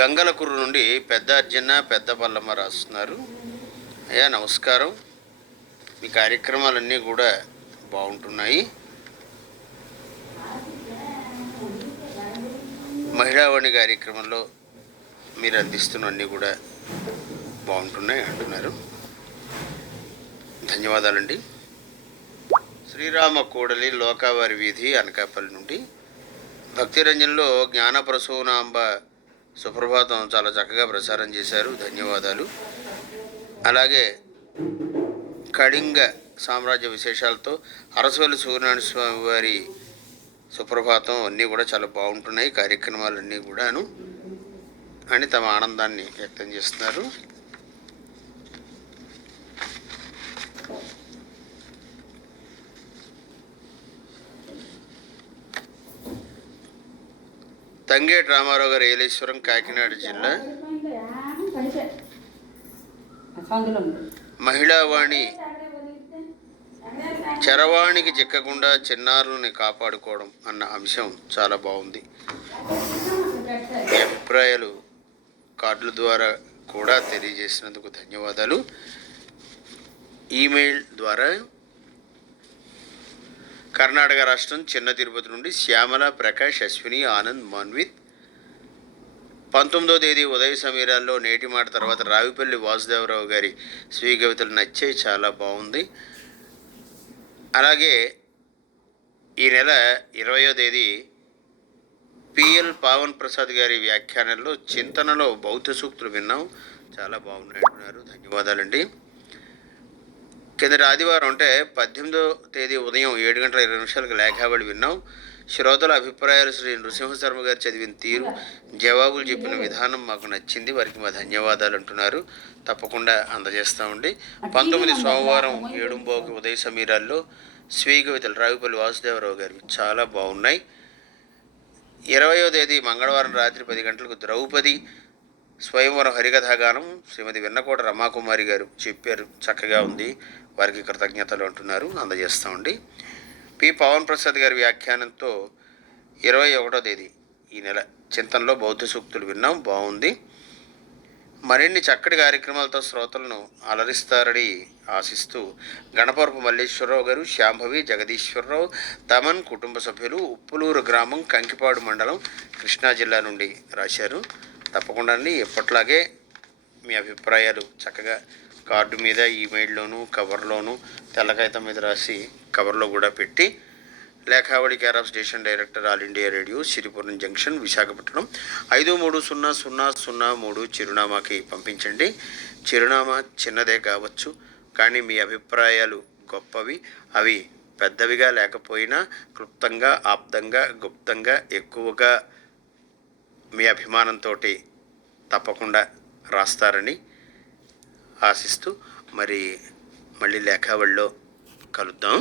గంగలకుర్రు నుండి పెద్ద అర్జున పెద్ద పల్లమ్మ రాస్తున్నారు. అయ్యా నమస్కారం. మీ కార్యక్రమాలన్నీ కూడా బాగుంటున్నాయి. మహిళావాణి కార్యక్రమంలో మీరు అందిస్తున్నవన్నీ కూడా బాగుంటున్నాయి అంటున్నారు. ధన్యవాదాలండి. శ్రీరామ కూడలి లోకావారి వీధి అనకాపల్లి నుండి భక్తిరంజన్లో జ్ఞాన ప్రసూనాంబ సుప్రభాతం చాలా చక్కగా ప్రసారం చేశారు. ధన్యవాదాలు. అలాగే కళింగ సామ్రాజ్య విశేషాలతో అరసవల్లి సూర్యనారాయణ స్వామి వారి సుప్రభాతం అన్నీ కూడా చాలా బాగుంటున్నాయి. కార్యక్రమాలన్నీ కూడాను. అని తమ ఆనందాన్ని వ్యక్తం చేస్తున్నారు. తంగేటి రామారావు గారు ఏలేశ్వరం కాకినాడ జిల్లా. మహిళావాణి చరవాణికి చిక్కకుండా చిన్నారులని కాపాడుకోవడం అన్న అంశం చాలా బాగుంది. అభిప్రాయాలు కార్డుల ద్వారా కూడా తెలియజేసినందుకు ధన్యవాదాలు. ఈమెయిల్ ద్వారా కర్ణాటక రాష్ట్రం చిన్న తిరుపతి నుండి శ్యామల ప్రకాష్ అశ్విని ఆనంద్ మన్విత్. పంతొమ్మిదో తేదీ ఉదయ సమీరాల్లో నేటి మాట తర్వాత రావిపల్లి వాసుదేవరావు గారి స్వీయ కవితలు నచ్చాయి చాలా బాగుంది. అలాగే ఈ నెల ఇరవయో తేదీ పిఎల్ పావన్ ప్రసాద్ గారి వ్యాఖ్యానంలో చింతనలో బౌద్ధ సూక్తులు విన్నాం. చాలా బాగున్నాయి అంటున్నారు. ధన్యవాదాలండి. కిందటి ఆదివారం అంటే పద్దెనిమిదో తేదీ ఉదయం ఏడు గంటల ఇరవై నిమిషాలకు లేఖావళి విన్నాం. శ్రోతల అభిప్రాయాలు శ్రీ నృసింహశర్మ గారు చదివిన తీరు జవాబులు చెప్పిన విధానం మాకు నచ్చింది. వారికి మా ధన్యవాదాలు అంటున్నారు. తప్పకుండా అందజేస్తామండి పంతొమ్మిది సోమవారం ఏడుంబోకి ఉదయ సమీరాల్లో స్వీకవితలు రావిపల్లి వాసుదేవరావు గారు చాలా బాగున్నాయి. ఇరవయో తేదీ మంగళవారం రాత్రి పది గంటలకు ద్రౌపది స్వయంవరం హరికథాగానం శ్రీమతి వెన్నకోట రమాకుమారి గారు చెప్పారు. చక్కగా ఉంది. వారికి కృతజ్ఞతలు అంటున్నారు. అందజేస్తామండి పి. పవన్ ప్రసాద్ గారి వ్యాఖ్యానంతో ఇరవై ఒకటో తేదీ ఈ నెల చింతనలో బౌద్ధ సూక్తులు విన్నాం. బాగుంది. మరిన్ని చక్కటి కార్యక్రమాలతో శ్రోతలను అలరిస్తారని ఆశిస్తూ గణపరపు మల్లేశ్వరరావు గారు శాంభవి జగదీశ్వరరావు తమన్ కుటుంబ సభ్యులు ఉప్పులూరు గ్రామం కంకిపాడు మండలం కృష్ణా జిల్లా నుండి రాశారు. తప్పకుండా అండి. ఎప్పట్లాగే మీ అభిప్రాయాలు చక్కగా కార్డు మీద ఈమెయిల్లోను కవర్లోను తెల్లకాగితం మీద రాసి కవర్లో కూడా పెట్టి లేఖావళి care of station director All India Radio Siripuram junction Visakhapatnam. ఐదు మూడు సున్నా సున్నా సున్నా మూడు చిరునామాకి పంపించండి. చిరునామా చిన్నదే కావచ్చు కానీ మీ అభిప్రాయాలు గొప్పవి. అవి పెద్దవిగా లేకపోయినా క్లుప్తంగా ఆప్తంగా గుప్తంగా ఎక్కువగా మీ అభిమానంతో తప్పకుండా రాస్తారని ఆశిస్తూ మరి మళ్ళీ లేఖావళిలో కలుద్దాం.